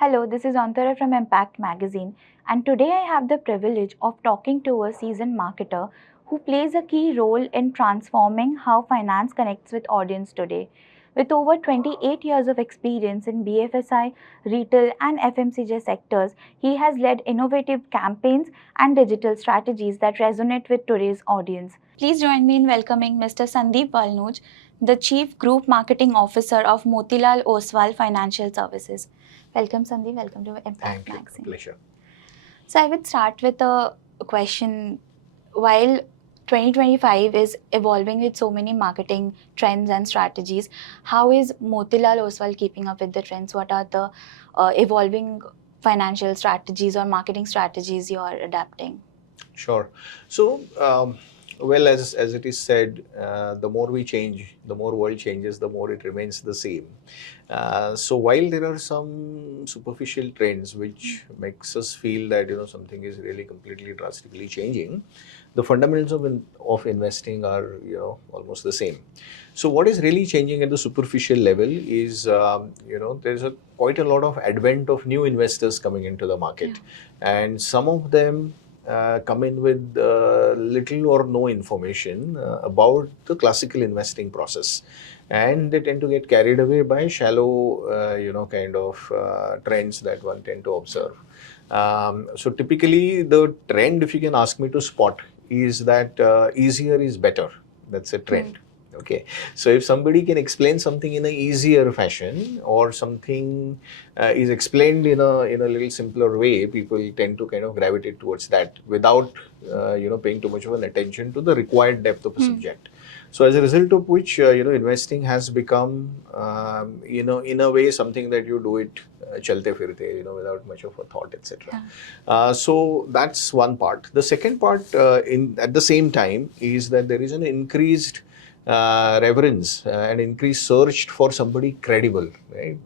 Hello, this is Antara from Impact Magazine, and today I have the privilege of talking to a seasoned marketer who plays a key role in transforming how finance connects with audience today. With over 28 years of experience in BFSI, retail, and FMCG sectors, he has led innovative campaigns and digital strategies that resonate with today's audience. Please join me in welcoming Mr. Sandeep Walunj, the Chief Group Marketing Officer of Motilal Oswal Financial Services. Welcome, Sandeep. Welcome to Impact Thank you. Magazine. Pleasure. So, I would start with a question. While 2025 is evolving with so many marketing trends and strategies, how is Motilal Oswal keeping up with the trends? What are the evolving financial strategies or marketing strategies you are adapting? Sure. So, well, as it is said, the more we change, the more world changes, the more it remains the same. So while there are some superficial trends which makes us feel that something is really completely drastically changing, the fundamentals of investing are almost the same. So what is really changing at the superficial level is there's quite a lot of advent of new investors coming into the market, and some of them come in with little or no information about the classical investing process, and they tend to get carried away by shallow kind of trends that one tend to observe. So typically the trend, if you can ask me to spot, is that easier is better. That's a trend. Okay, so if somebody can explain something in an easier fashion, or something is explained in a little simpler way, people tend to kind of gravitate towards that without paying too much of an attention to the required depth of a subject. So as a result of which investing has become in a way something that you do it chalte firte, without much of a thought, etc. So that's one part. The second part at the same time is that there is an increased reverence and increased search for somebody credible, right?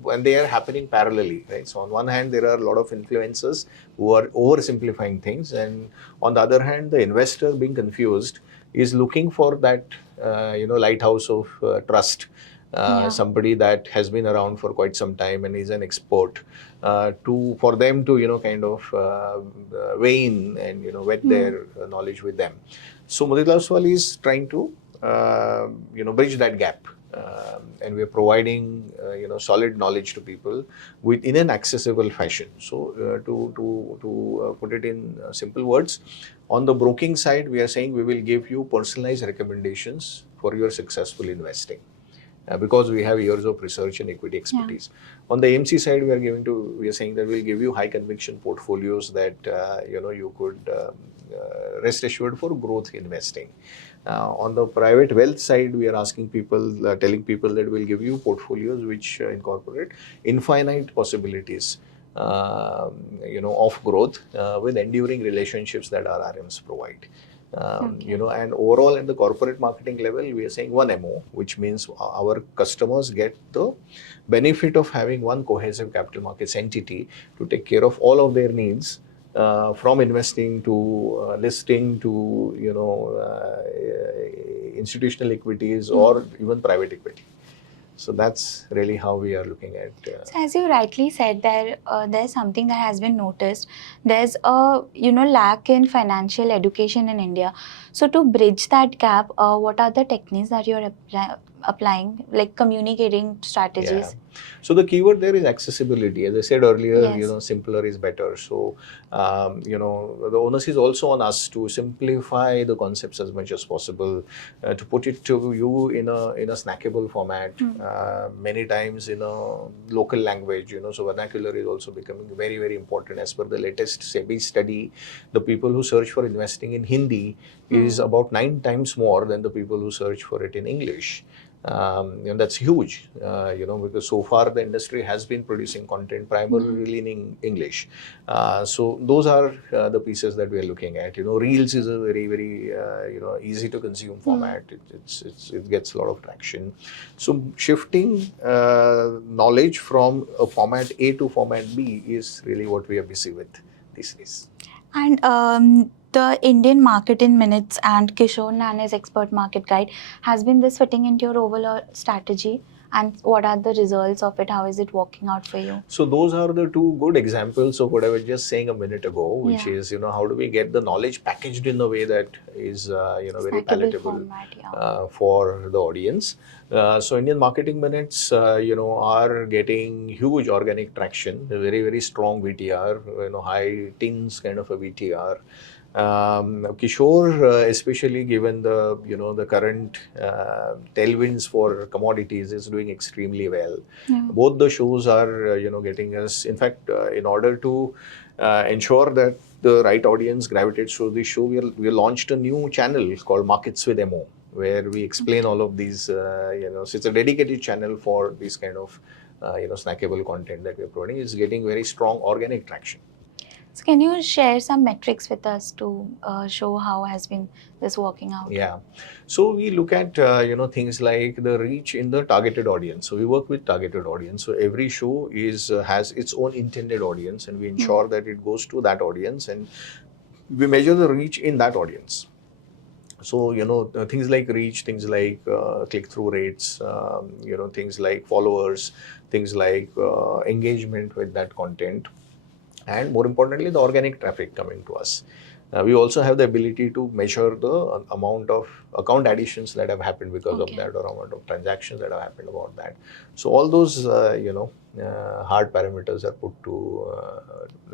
When they are happening parallelly, right? So on one hand, there are a lot of influencers who are oversimplifying things, and on the other hand, the investor, being confused, is looking for that lighthouse of trust. Somebody that has been around for quite some time and is an expert, for them to kind of weigh in and vet their knowledge with them. So Motilal Oswal is trying to bridge that gap, and we are providing solid knowledge to people in an accessible fashion. So to put it in simple words, on the broking side, we are saying we will give you personalized recommendations for your successful investing. Because we have years of research and equity expertise. On the AMC side, we are saying that we'll give you high conviction portfolios that you could rest assured for growth investing. On the private wealth side, we are asking people, telling people that we'll give you portfolios which incorporate infinite possibilities of growth with enduring relationships that our RMs provide. And overall at the corporate marketing level, we are saying one MO, which means our customers get the benefit of having one cohesive capital markets entity to take care of all of their needs, from investing to listing to institutional equities or even private equity. So that's really how we are looking at. So as you rightly said, there's something that has been noticed. There's a lack in financial education in India. So to bridge that gap, what are the techniques that you're applying, like communicating strategies? Yeah. So the keyword there is accessibility. As I said earlier, simpler is better. So the onus is also on us to simplify the concepts as much as possible, to put it to you in a snackable format, many times in a local language. So vernacular is also becoming very, very important. As per the latest SEBI study, the people who search for investing in Hindi is about 9 times more than the people who search for it in English. And that's huge, because so far the industry has been producing content primarily in English. So those are the pieces that we are looking at. Reels is a very, very easy to consume format. It gets a lot of traction. So shifting knowledge from a format A to format B is really what we are busy with these days. And the Indian Market in Minutes and Kishore Nane's Expert Market Guide, has been this fitting into your overall strategy? and what are the results of it? How is it working out for you? So those are the two good examples of what I was just saying a minute ago, which Yeah. is, how do we get the knowledge packaged in a way that is, very Snackable palatable format, yeah. for the audience. So Indian marketing minutes, are getting huge organic traction, a very, very strong VTR, high teens kind of a VTR. Kishore, especially given the the current tailwinds for commodities, is doing extremely well. Yeah. Both the shows are getting us. In fact, in order to ensure that the right audience gravitates to the show, we launched a new channel called Markets with MO, where we explain all of these. So it's a dedicated channel for this kind of snackable content that we're providing. It's getting very strong organic traction. So can you share some metrics with us to show how has been this working out? Yeah. So we look at things like the reach in the targeted audience. So we work with targeted audience. So every show is has its own intended audience, and we ensure that it goes to that audience, and we measure the reach in that audience. So things like reach, things like click-through rates, things like followers, things like engagement with that content, and more importantly, the organic traffic coming to us. We also have the ability to measure the amount of account additions that have happened because of that, or amount of transactions that have happened about that. So all those, hard parameters are put to,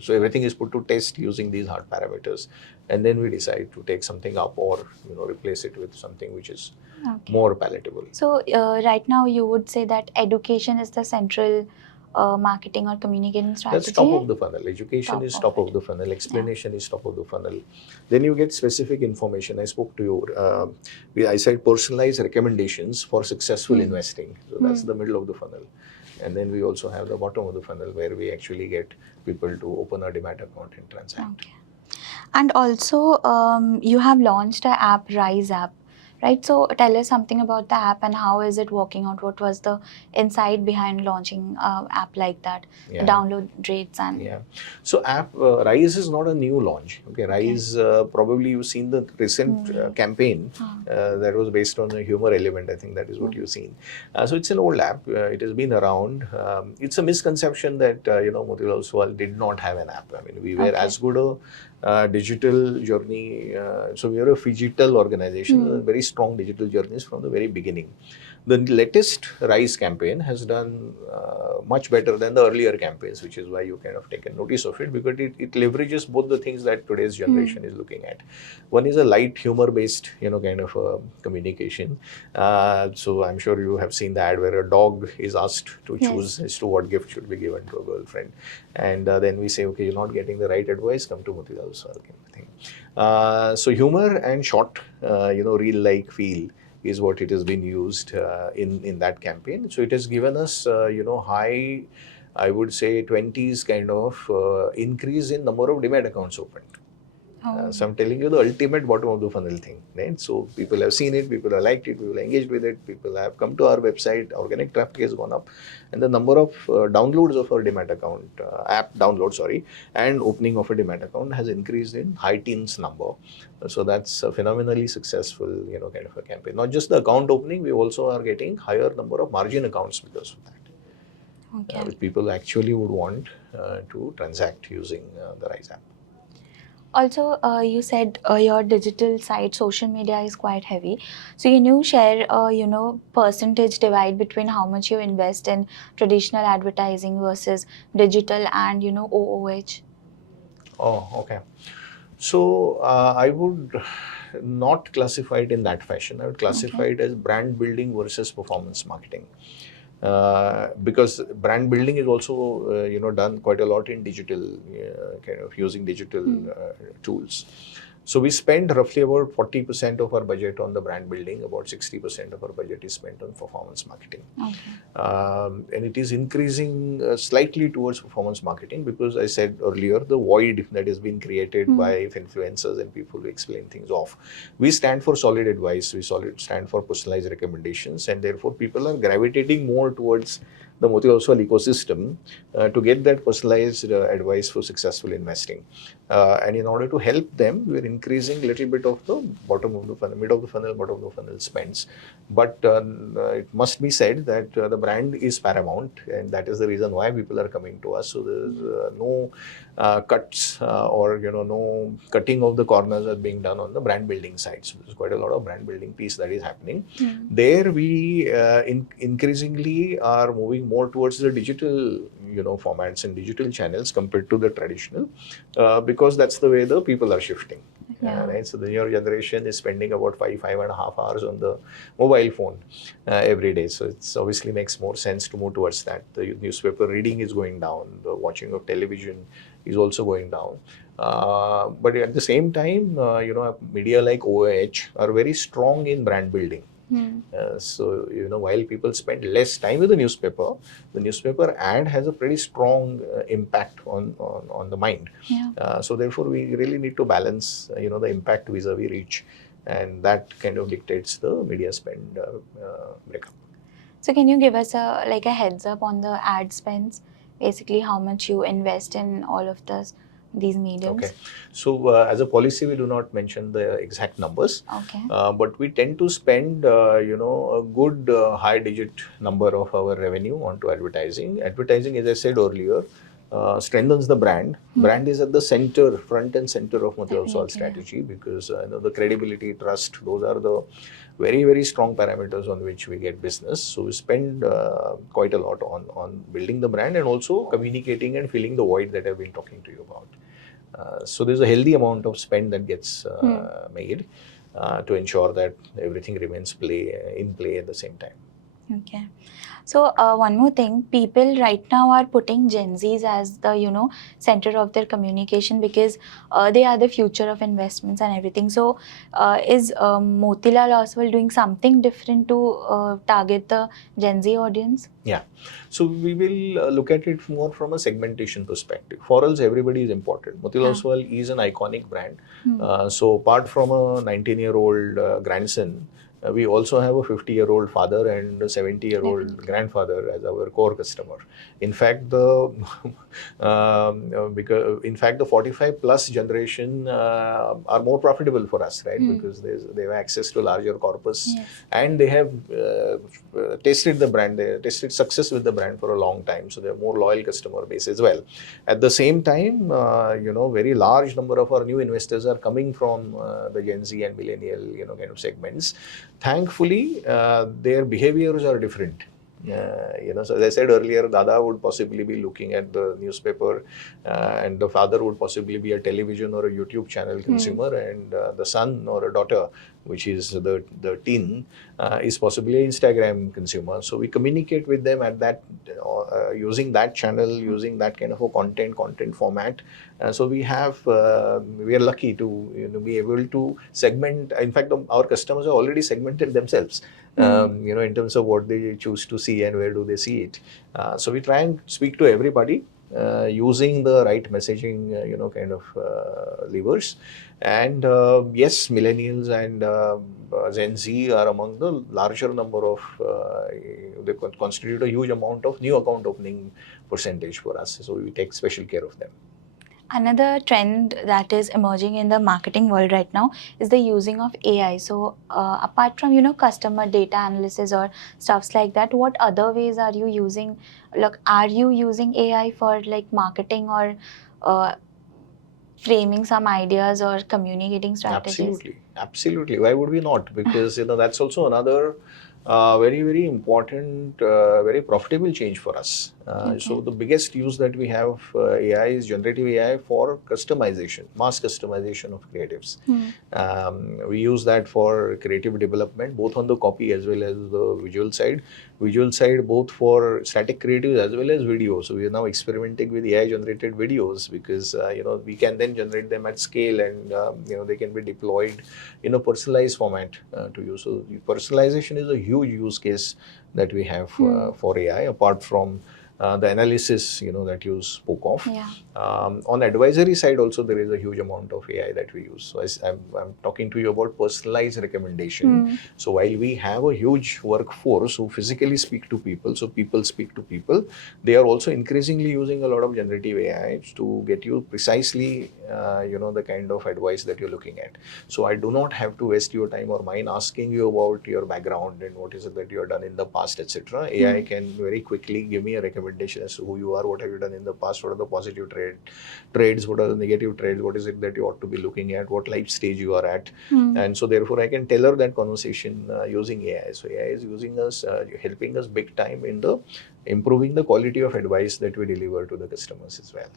so everything is put to test using these hard parameters, and then we decide to take something up or replace it with something which is more palatable. So right now you would say that education is the central marketing or communication strategy? That's top of the funnel. Education is top of the funnel. Explanation is top of the funnel. Then you get specific information. I spoke to you. I said personalized recommendations for successful investing. So that's the middle of the funnel. And then we also have the bottom of the funnel, where we actually get people to open a Demat account and transact. Okay. And also, you have launched an app, Rise app, right? So tell us something about the app and how is it working out? What was the insight behind launching an app like that? The download rates and... Yeah. So app Rise is not a new launch. Okay, Rise, probably you've seen the recent campaign that was based on a humor element. I think that is what you've seen. So it's an old app. It has been around. It's a misconception that Motilal Oswal did not have an app. I mean, we were as good a digital journey. So we are a phygital organization, very strong digital journeys from the very beginning. The latest Rise campaign has done much better than the earlier campaigns, which is why you kind of taken notice of it, because it leverages both the things that today's generation is looking at. One is a light humor-based, kind of communication. So I'm sure you have seen the ad where a dog is asked to choose as to what gift should be given to a girlfriend, and then we say, okay, you're not getting the right advice, come to Motilal Oswal kind of thing. So humor and short, real-like feel is what it has been used in that campaign. So it has given us, high, I would say 20s kind of increase in number of Demat accounts opened. So I'm telling you the ultimate bottom of the funnel thing, right? So people have seen it, people have liked it, people have engaged with it, people have come to our website, organic traffic has gone up, and the number of downloads of our Demat account, app download, and opening of a Demat account has increased in high teens number. So that's a phenomenally successful, kind of a campaign. Not just the account opening, we also are getting higher number of margin accounts because of that. Which people actually would want to transact using the Rise app. Also, you said your digital side, social media is quite heavy. So can you share, percentage divide between how much you invest in traditional advertising versus digital and, OOH? Oh, okay. So I would not classify it in that fashion. I would classify it as brand building versus performance marketing. Because brand building is also done quite a lot in digital, kind of using digital tools. So we spend roughly about 40% of our budget on the brand building, about 60% of our budget is spent on performance marketing. And it is increasing slightly towards performance marketing because I said earlier, the void that has been created by influencers and people who explain things off. We stand for solid advice, we stand for personalized recommendations, and therefore people are gravitating more towards the Motilal Oswal ecosystem to get that personalized advice for successful investing. And in order to help them, we're increasing a little bit of the bottom of the funnel, mid of the funnel, bottom of the funnel spends. But it must be said that the brand is paramount, and that is the reason why people are coming to us. So there's no cuts or no cutting of the corners are being done on the brand building side. So there's quite a lot of brand building piece that is happening. There we increasingly are moving more towards the digital formats and digital channels compared to the traditional, because that's the way the people are shifting. Right? So the newer generation is spending about 5.5 hours on the mobile phone every day. So it obviously makes more sense to move towards that. The newspaper reading is going down. The watching of television is also going down. But at the same time, media like OAH are very strong in brand building. So while people spend less time with the newspaper ad has a pretty strong impact on the mind. So therefore we really need to balance the impact vis-a-vis reach, and that kind of dictates the media spend breakup. So can you give us a heads up on the ad spends, basically how much you invest in all of these mediums? Okay. So as a policy, we do not mention the exact numbers. Okay. But we tend to spend, a good high digit number of our revenue onto advertising. Advertising, as I said earlier, strengthens the brand. Brand is at the center, front and center of Motilal Oswal strategy, because the credibility, trust, those are the very, very strong parameters on which we get business. So we spend quite a lot on building the brand and also communicating and filling the void that I've been talking to you about. So there's a healthy amount of spend that gets made to ensure that everything remains in play at the same time. Okay. So one more thing, people right now are putting Gen Zs as the center of their communication, because they are the future of investments and everything. So is Motilal Oswal doing something different to target the Gen Z audience? Yeah. So we will look at it more from a segmentation perspective. For us, everybody is important. Motilal Oswal is an iconic brand. So apart from a 19-year-old grandson, we also have a 50-year-old father and a 70-year-old grandfather as our core customer. In fact, the 45 plus generation are more profitable for us, right? Because they have access to larger corpus, and they have tasted the brand. They tasted success with the brand for a long time, so they have more loyal customer base as well. At the same time, very large number of our new investors are coming from the Gen Z and millennial, kind of segments. Thankfully, their behaviors are different. So as I said earlier, Dada would possibly be looking at the newspaper, and the father would possibly be a television or a YouTube channel consumer, and the son or a daughter, which is the teen, is possibly an Instagram consumer. So we communicate with them at that using that channel, using that kind of a content format. So we are lucky to be able to segment. In fact, our customers are already segmented themselves. In terms of what they choose to see and where do they see it. So we try and speak to everybody using the right messaging, kind of levers. And yes, millennials and Gen Z are among the larger number of, they constitute a huge amount of new account opening percentage for us. So we take special care of them. Another trend that is emerging in the marketing world right now is the using of AI. So apart from customer data analysis or stuffs like that, what other ways are you using? Are you using AI for marketing or framing some ideas or communicating strategies? Absolutely. Why would we not? Because that's also another very, very important, very profitable change for us. So the biggest use that we have AI is generative AI for customization, mass customization of creatives. We use that for creative development, both on the copy as well as the visual side. Visual side, both for static creatives as well as video. So we are now experimenting with AI generated videos, because we can then generate them at scale, and they can be deployed in a personalized format to use. So personalization is a huge use case that we have for AI, apart from the analysis, that you spoke of. Yeah. On advisory side also, there is a huge amount of AI that we use. So I'm talking to you about personalized recommendation. So while we have a huge workforce who physically speak to people, so people speak to people, they are also increasingly using a lot of generative AI to get you precisely, the kind of advice that you're looking at. So I do not have to waste your time or mine asking you about your background and what is it that you have done in the past, etc. AI can very quickly give me a recommendation as to who you are, what have you done in the past, what are the positive trades, what are the negative trades, what is it that you ought to be looking at, what life stage you are at. And so therefore I can tailor that conversation using AI. So AI is using us, helping us big time in the improving the quality of advice that we deliver to the customers as well.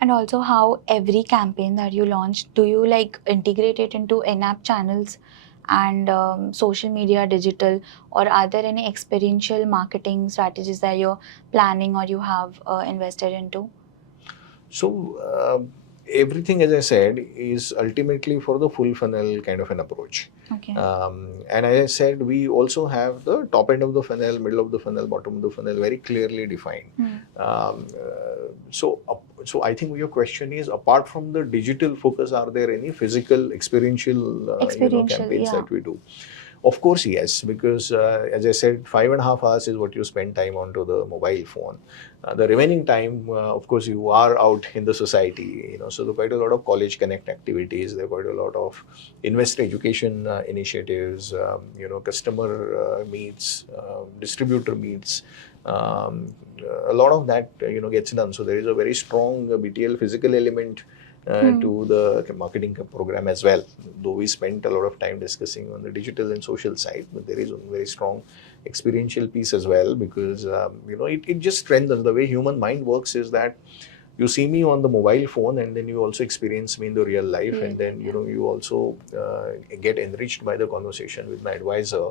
And also, how every campaign that you launch, do you like integrate it into in-app channels and social media, digital, or are there any experiential marketing strategies that you're planning or you have invested into? So everything, as I said, is ultimately for the full funnel kind of an approach. Okay. And as I said, we also have the top end of the funnel, middle of the funnel, bottom of the funnel very clearly defined. So I think your question is, apart from the digital focus, are there any physical experiential campaigns Yeah. that we do? Of course, yes, because as I said, 5.5 hours is what you spend time onto the mobile phone. The remaining time, of course, you are out in the society. So there are quite a lot of college connect activities. There are quite a lot of investor education initiatives. Customer meets, distributor meets. A lot of that gets done. So there is a very strong BTL physical element to the marketing program as well. Though we spent a lot of time discussing on the digital and social side, but there is a very strong experiential piece as well, because it just strengthens the way human mind works. Is that you see me on the mobile phone, and then you also experience me in the real life, and then you also get enriched by the conversation with my advisor.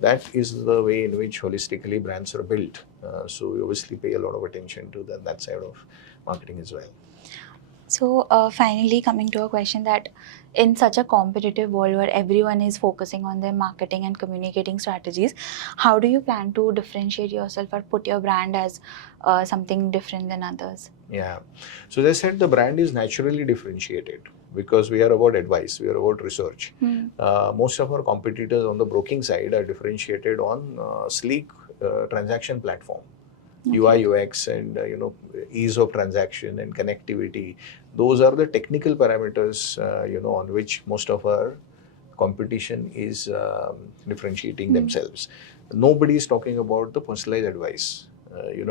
That is the way in which holistically brands are built. So we obviously pay a lot of attention to that side of marketing as well. So finally, coming to a question that in such a competitive world where everyone is focusing on their marketing and communicating strategies, how do you plan to differentiate yourself or put your brand as something different than others? Yeah. So as I said, the brand is naturally differentiated because we are about advice, we are about research. Most of our competitors on the broking side are differentiated on sleek transaction platform. UI, UX, and ease of transaction and connectivity. Those are the technical parameters, on which most of our competition is differentiating themselves. Nobody is talking about the personalized advice.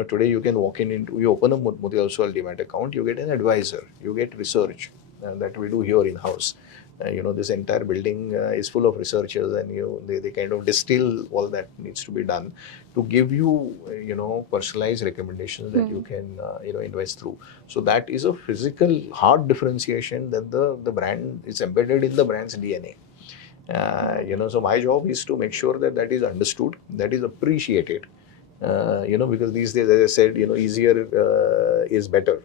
Today you can walk you open a Motilal Oswal Demat account, you get an advisor, you get research that we do here in house. This entire building is full of researchers, and they kind of distill all that needs to be done to give you personalized recommendations that you can invest through. So that is a physical hard differentiation that the brand is embedded in the brand's DNA. So my job is to make sure that is understood, that is appreciated. Because these days, as I said, easier is better,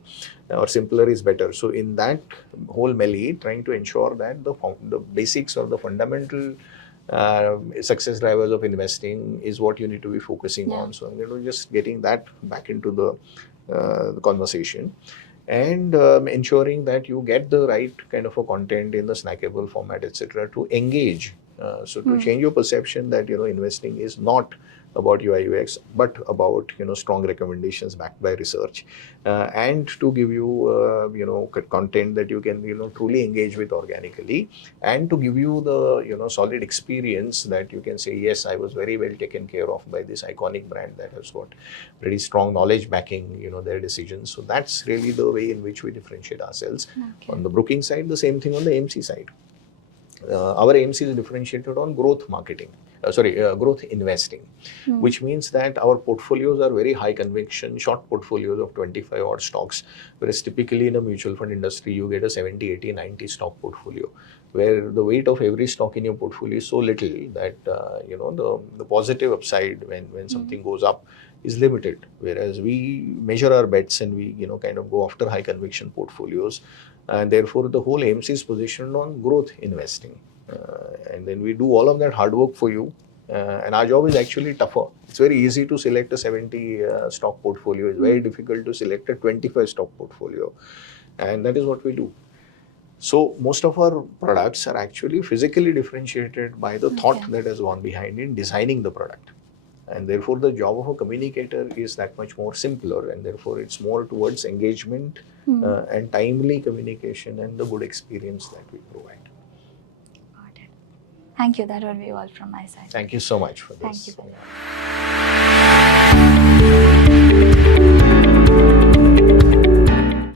or simpler is better. So in that whole melee, trying to ensure that the basics or the fundamental success drivers of investing is what you need to be focusing on. So I'm just getting that back into the conversation, and ensuring that you get the right kind of a content in the snackable format, etc., to engage. So to change your perception that investing is not about UI UX, but about strong recommendations backed by research, and to give you content that you can truly engage with organically, and to give you the solid experience that you can say, yes, I was very well taken care of by this iconic brand that has got pretty strong knowledge backing their decisions. So that's really the way in which we differentiate ourselves. On the broking side, the same thing on the AMC side. Our AMC is differentiated on growth marketing, growth investing, which means that our portfolios are very high conviction, short portfolios of 25 odd stocks, whereas typically in a mutual fund industry, you get a 70, 80, 90 stock portfolio, where the weight of every stock in your portfolio is so little that, the positive upside when something goes up is limited. Whereas we measure our bets and we, kind of go after high conviction portfolios. And therefore, the whole AMC is positioned on growth investing. And then we do all of that hard work for you. And our job is actually tougher. It's very easy to select a 70 stock portfolio. It's very difficult to select a 25 stock portfolio. And that is what we do. So most of our products are actually physically differentiated by the thought that has gone behind in designing the product. And therefore, the job of a communicator is that much more simpler, and therefore it's more towards engagement and timely communication and the good experience that we provide. Got it. Thank you. That will be all from my side. Thank you so much for this. Thank you.